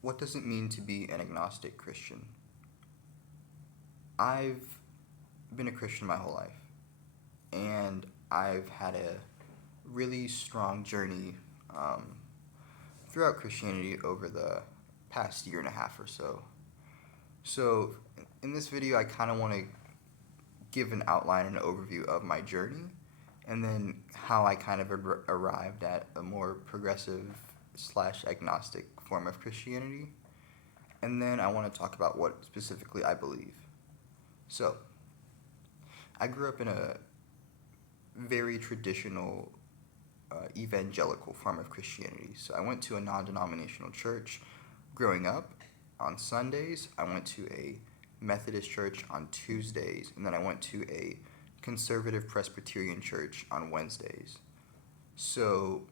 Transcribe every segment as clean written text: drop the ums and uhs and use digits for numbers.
What does it mean to be an agnostic Christian? I've been a Christian my whole life, and I've had a really strong journey um, throughout Christianity over the past year and a half or so. So, in this video, I kind of want to give an outline and overview of my journey, and then how I kind of arrived at a more progressive slash agnostic form of Christianity. And then I want to talk about what specifically I believe. So, I grew up in a very traditional evangelical form of Christianity. So, I went to a non denominational church growing up. On Sundays, I went to a Methodist church on Tuesdays, and then I went to a conservative Presbyterian church on Wednesdays. So,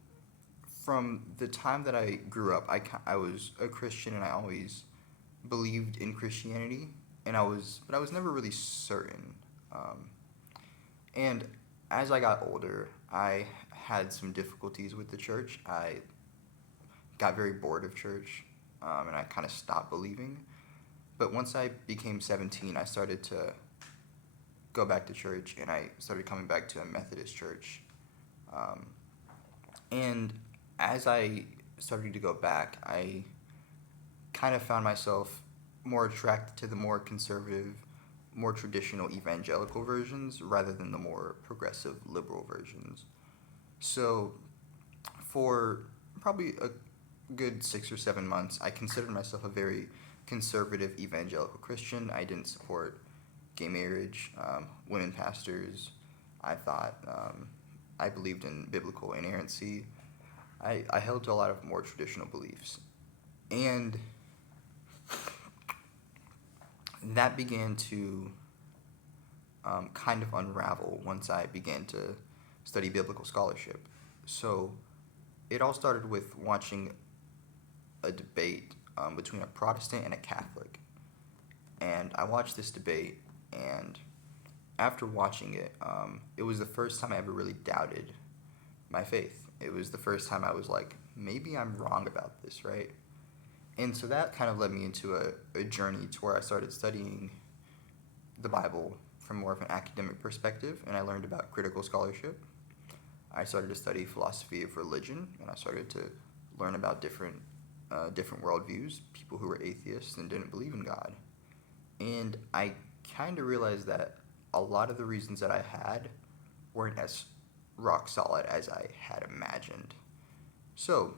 from the time that I grew up, I was a Christian, and I always believed in Christianity, but I was never really certain. Um, and as I got older, I had some difficulties with the church. I got very bored of church, and I kind of stopped believing. But once I became 17, I started to go back to church, and I started coming back to a Methodist church. Um, and as I started to go back, I kind of found myself more attracted to the more conservative, more traditional evangelical versions rather than the more progressive liberal versions. So, for probably a good 6 or 7 months, I considered myself a very conservative evangelical Christian. I didn't support gay marriage, women pastors. I believed in biblical inerrancy. I held to a lot of more traditional beliefs. And that began to kind of unravel once I began to study biblical scholarship. So it all started with watching a debate between a Protestant and a Catholic. And I watched this debate, and after watching it, it was the first time I ever really doubted my faith. It was the first time I was like, maybe I'm wrong about this, right? And so that kind of led me into a journey to where I started studying the Bible from more of an academic perspective, and I learned about critical scholarship. I started to study philosophy of religion, and I started to learn about different worldviews, people who were atheists and didn't believe in God. And I kind of realized that a lot of the reasons that I had weren't as rock solid as I had imagined. So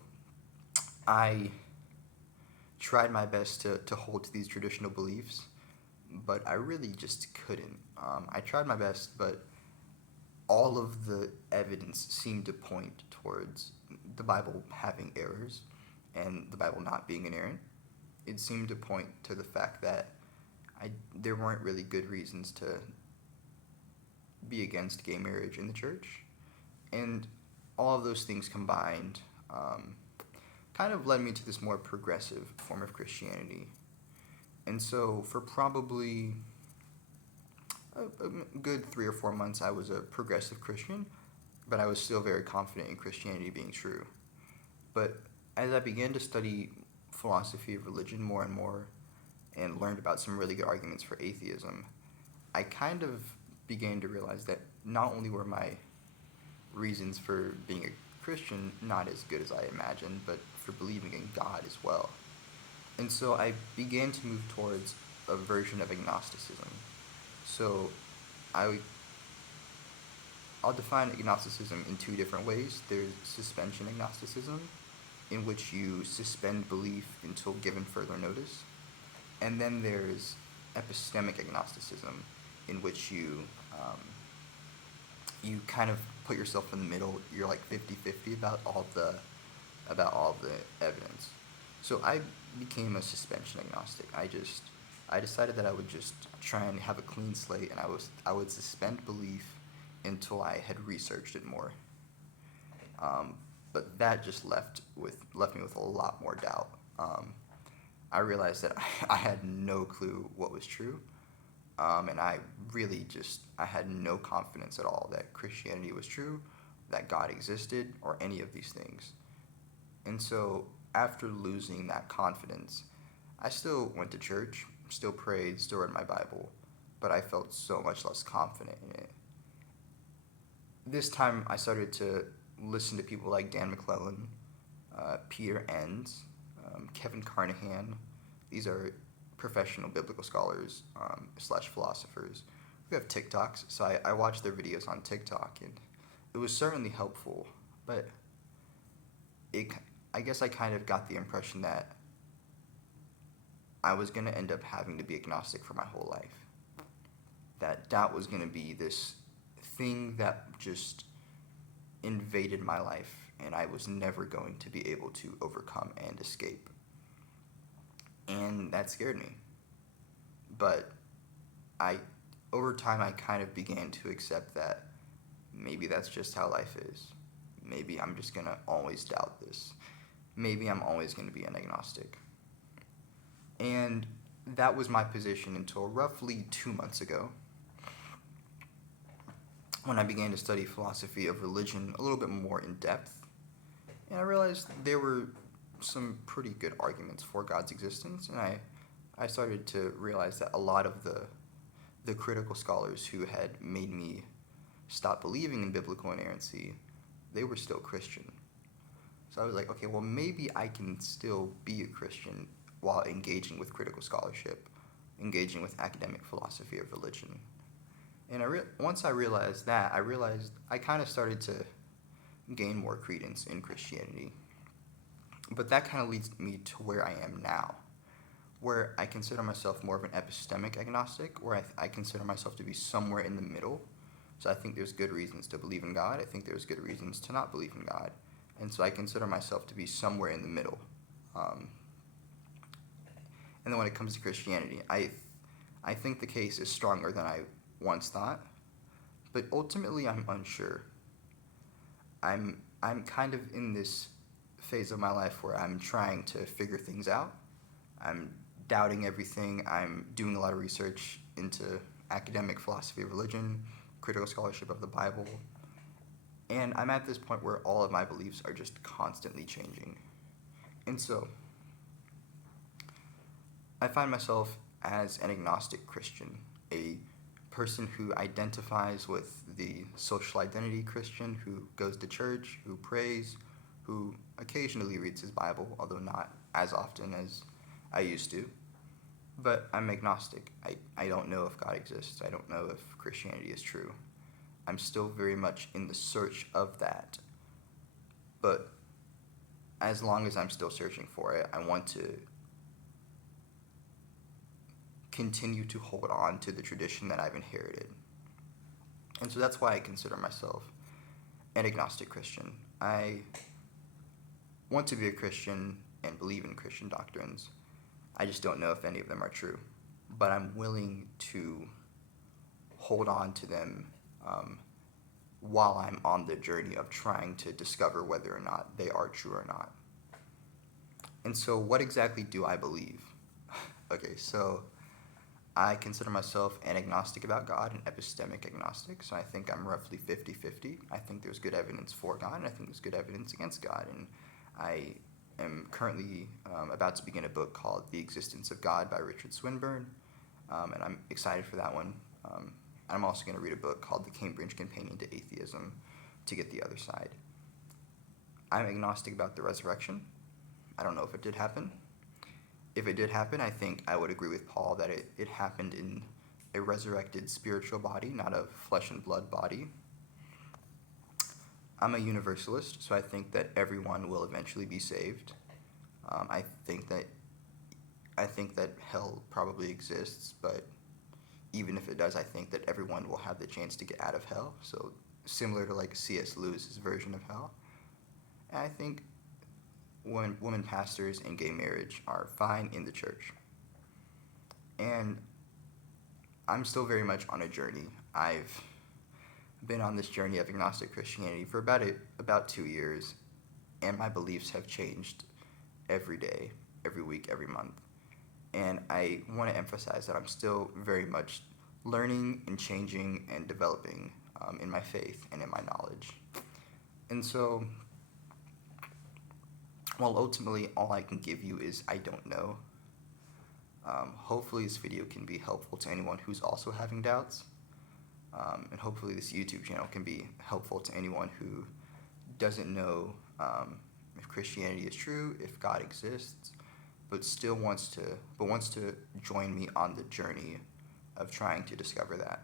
I tried my best to hold to these traditional beliefs, but I really just couldn't. I tried my best, but all of the evidence seemed to point towards the Bible having errors and the Bible not being inerrant. It seemed to point to the fact that there weren't really good reasons to be against gay marriage in the church. And all of those things combined kind of led me to this more progressive form of Christianity. And so for probably a good 3 or 4 months, I was a progressive Christian, but I was still very confident in Christianity being true. But as I began to study philosophy of religion more and more, and learned about some really good arguments for atheism, I kind of began to realize that not only were my reasons for being a Christian not as good as I imagined, but for believing in God as well. And so I began to move towards a version of agnosticism. So I, I'll define agnosticism in two different ways. There's suspension agnosticism, in which you suspend belief until given further notice. And then there's epistemic agnosticism, in which you kind of put yourself in the middle. You're like 50-50 about all of the evidence. So I became a suspension agnostic. I decided that I would just try and have a clean slate, and I would suspend belief until I had researched it more. But that just left me with a lot more doubt. I realized that I had no clue what was true, and I had no confidence at all that Christianity was true, that God existed, or any of these things. And so after losing that confidence, I still went to church, still prayed, still read my Bible, but I felt so much less confident in it. This time I started to listen to people like Dan McClellan, Peter Enns, Kevin Carnahan. These are professional biblical scholars slash philosophers who have TikToks, so I watched their videos on TikTok, and it was certainly helpful, but I guess I kind of got the impression that I was going to end up having to be agnostic for my whole life. That doubt was going to be this thing that just invaded my life, and I was never going to be able to overcome and escape. And that scared me. But over time, I kind of began to accept that maybe that's just how life is. Maybe I'm just going to always doubt this. Maybe I'm always going to be an agnostic. And that was my position until roughly 2 months ago, when I began to study philosophy of religion a little bit more in depth. And I realized there were some pretty good arguments for God's existence, and I started to realize that a lot of the critical scholars who had made me stop believing in biblical inerrancy, they were still Christian. So I was like, okay, well, maybe I can still be a Christian while engaging with critical scholarship, engaging with academic philosophy of religion. And once I realized that, I kind of started to gain more credence in Christianity. But that kind of leads me to where I am now, where I consider myself more of an epistemic agnostic, where I consider myself to be somewhere in the middle. So I think there's good reasons to believe in God. I think there's good reasons to not believe in God. And so I consider myself to be somewhere in the middle. And then when it comes to Christianity, I think the case is stronger than I once thought, but ultimately I'm unsure. I'm kind of in this phase of my life where I'm trying to figure things out. I'm doubting everything. I'm doing a lot of research into academic philosophy of religion, critical scholarship of the Bible, and I'm at this point where all of my beliefs are just constantly changing. And so I find myself as an agnostic Christian, a person who identifies with the social identity Christian, who goes to church, who prays, who occasionally reads his Bible, although not as often as I used to. But I'm agnostic. I don't know if God exists. I don't know if Christianity is true. I'm still very much in the search of that. But as long as I'm still searching for it, I want to continue to hold on to the tradition that I've inherited. And so that's why I consider myself an agnostic Christian. I want to be a Christian and believe in Christian doctrines. I just don't know if any of them are true. But I'm willing to hold on to them while I'm on the journey of trying to discover whether or not they are true or not. And so what exactly do I believe? Okay, so I consider myself an agnostic about God, an epistemic agnostic, so I think I'm roughly 50-50. I think there's good evidence for God, and I think there's good evidence against God, and I am currently about to begin a book called The Existence of God by Richard Swinburne, and I'm excited for that one. And I'm also going to read a book called The Cambridge Companion to Atheism to get the other side. I'm agnostic about the resurrection. I don't know if it did happen. If it did happen, I think I would agree with Paul that it happened in a resurrected spiritual body, not a flesh and blood body. I'm a universalist, so I think that everyone will eventually be saved. I think that hell probably exists, but even if it does, I think that everyone will have the chance to get out of hell. So similar to like C.S. Lewis's version of hell. And I think women pastors and gay marriage are fine in the church. And I'm still very much on a journey. I've been on this journey of agnostic Christianity for about 2 years, and my beliefs have changed every day, every week, every month. And I want to emphasize that I'm still very much learning and changing and developing in my faith and in my knowledge. And so While ultimately all I can give you is I don't know. Hopefully this video can be helpful to anyone who's also having doubts. And hopefully this YouTube channel can be helpful to anyone who doesn't know if Christianity is true, if God exists, but wants to join me on the journey of trying to discover that.